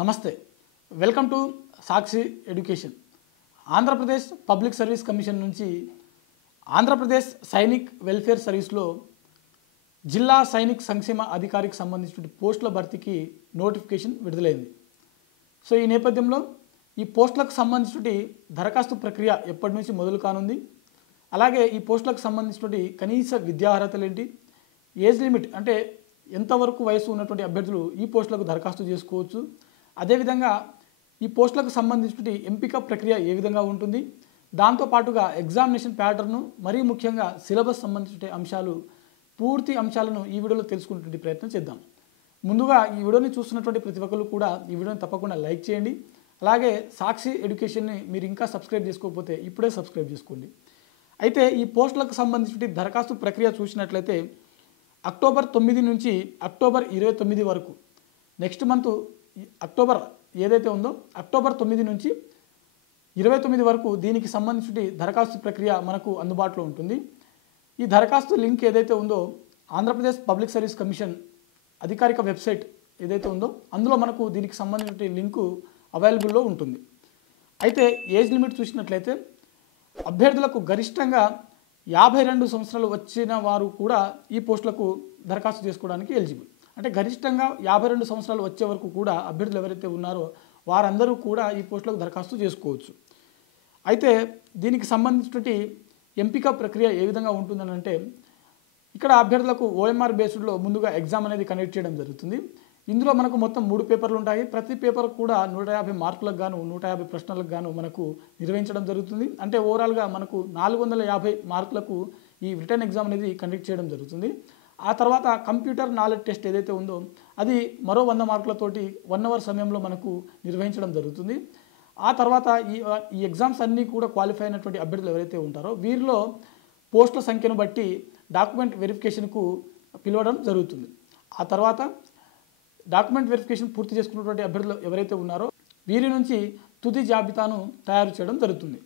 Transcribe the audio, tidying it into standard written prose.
నమస్తే welcome to Sakshi education Andhra Pradesh public service commission నుంచి Andhra Pradesh Sainik welfare సర్వీస్లో జిల్లా సైనిక్ సంక్షేమ అధికారికి సంబంధించిన పోస్టుల భర్తీకి నోటిఫికేషన్ విడుదలైంది. సో ఈ నేపథ్యంలో ఈ పోస్టులకు సంబంధించిన దరఖాస్తు ప్రక్రియ ఎప్పటి నుంచి మొదలు కానుంది, అలాగే ఈ పోస్టులకు సంబంధించిన కనీస విద్యార్హతలు ఏంటి, ఏజ్ లిమిట్ అంటే ఎంతవరకు వయసు ఉన్నటువంటి అభ్యర్థులు ఈ పోస్టులకు దరఖాస్తు చేసుకోవచ్చు, అదేవిధంగా ఈ పోస్టులకు సంబంధించిన ఎంపిక ప్రక్రియ ఏ విధంగా ఉంటుంది, దాంతోపాటుగా ఎగ్జామినేషన్ ప్యాటర్ను మరీ ముఖ్యంగా సిలబస్ సంబంధించిన అంశాలు పూర్తి అంశాలను ఈ వీడియోలో తెలుసుకునే ప్రయత్నం చేద్దాం. ముందుగా ఈ వీడియోని చూస్తున్నటువంటి ప్రతి ఒక్కరు కూడా ఈ వీడియోని తప్పకుండా లైక్ చేయండి. అలాగే సాక్షి ఎడ్యుకేషన్ని మీరు ఇంకా సబ్స్క్రైబ్ చేసుకోకపోతే ఇప్పుడే సబ్స్క్రైబ్ చేసుకోండి. అయితే ఈ పోస్టులకు సంబంధించిన దరఖాస్తు ప్రక్రియ చూసినట్లయితే అక్టోబర్ 9 నుంచి అక్టోబర్ 29 వరకు, నెక్స్ట్ మంత్ అక్టోబర్ ఏదైతే ఉందో అక్టోబర్ 9 నుంచి 29 వరకు దీనికి సంబంధించిన దరఖాస్తు ప్రక్రియ మనకు అందుబాటులో ఉంటుంది. ఈ దరఖాస్తు లింక్ ఏదైతే ఉందో ఆంధ్రప్రదేశ్ పబ్లిక్ సర్వీస్ కమిషన్ అధికారిక వెబ్సైట్ ఏదైతే ఉందో అందులో మనకు దీనికి సంబంధించిన లింకు అవైలబుల్లో ఉంటుంది. అయితే ఏజ్ లిమిట్ చూసినట్లయితే అభ్యర్థులకు గరిష్టంగా 52 సంవత్సరాలు వచ్చిన వారు కూడా ఈ పోస్టులకు దరఖాస్తు చేసుకోవడానికి ఎలిజిబుల్. అంటే గరిష్టంగా 52 సంవత్సరాలు వచ్చే వరకు కూడా అభ్యర్థులు ఎవరైతే ఉన్నారో వారందరూ కూడా ఈ పోస్టులకు దరఖాస్తు చేసుకోవచ్చు. అయితే దీనికి సంబంధించిన ఎంపిక ప్రక్రియ ఏ విధంగా ఉంటుందని అంటే ఇక్కడ అభ్యర్థులకు ఓఎంఆర్ బేస్డ్లో ముందుగా ఎగ్జామ్ అనేది కండక్ట్ చేయడం జరుగుతుంది. ఇందులో మనకు మొత్తం 3 పేపర్లు ఉంటాయి. ప్రతి పేపర్ కూడా 150 మార్కులకు గాను 150 ప్రశ్నలకు గాను మనకు నిర్వహించడం జరుగుతుంది. అంటే ఓవరాల్గా మనకు 450 మార్కులకు ఈ రిటర్న్ ఎగ్జామ్ అనేది కండక్ట్ చేయడం జరుగుతుంది. ఆ తర్వాత కంప్యూటర్ నాలెడ్జ్ టెస్ట్ ఏదైతే ఉందో అది మరో 100 మార్కులతోటి 1 అవర్ సమయంలో మనకు నిర్వహించడం జరుగుతుంది. ఆ తర్వాత ఈ ఎగ్జామ్స్ అన్నీ కూడా క్వాలిఫై అయినటువంటి అభ్యర్థులు ఎవరైతే ఉంటారో వీరిలో పోస్టుల సంఖ్యను బట్టి డాక్యుమెంట్ వెరిఫికేషన్కు పిలవడం జరుగుతుంది. ఆ తర్వాత డాక్యుమెంట్ వెరిఫికేషన్ పూర్తి చేసుకున్నటువంటి అభ్యర్థులు ఎవరైతే ఉన్నారో వీరి నుంచి తుది జాబితాను తయారు చేయడం జరుగుతుంది.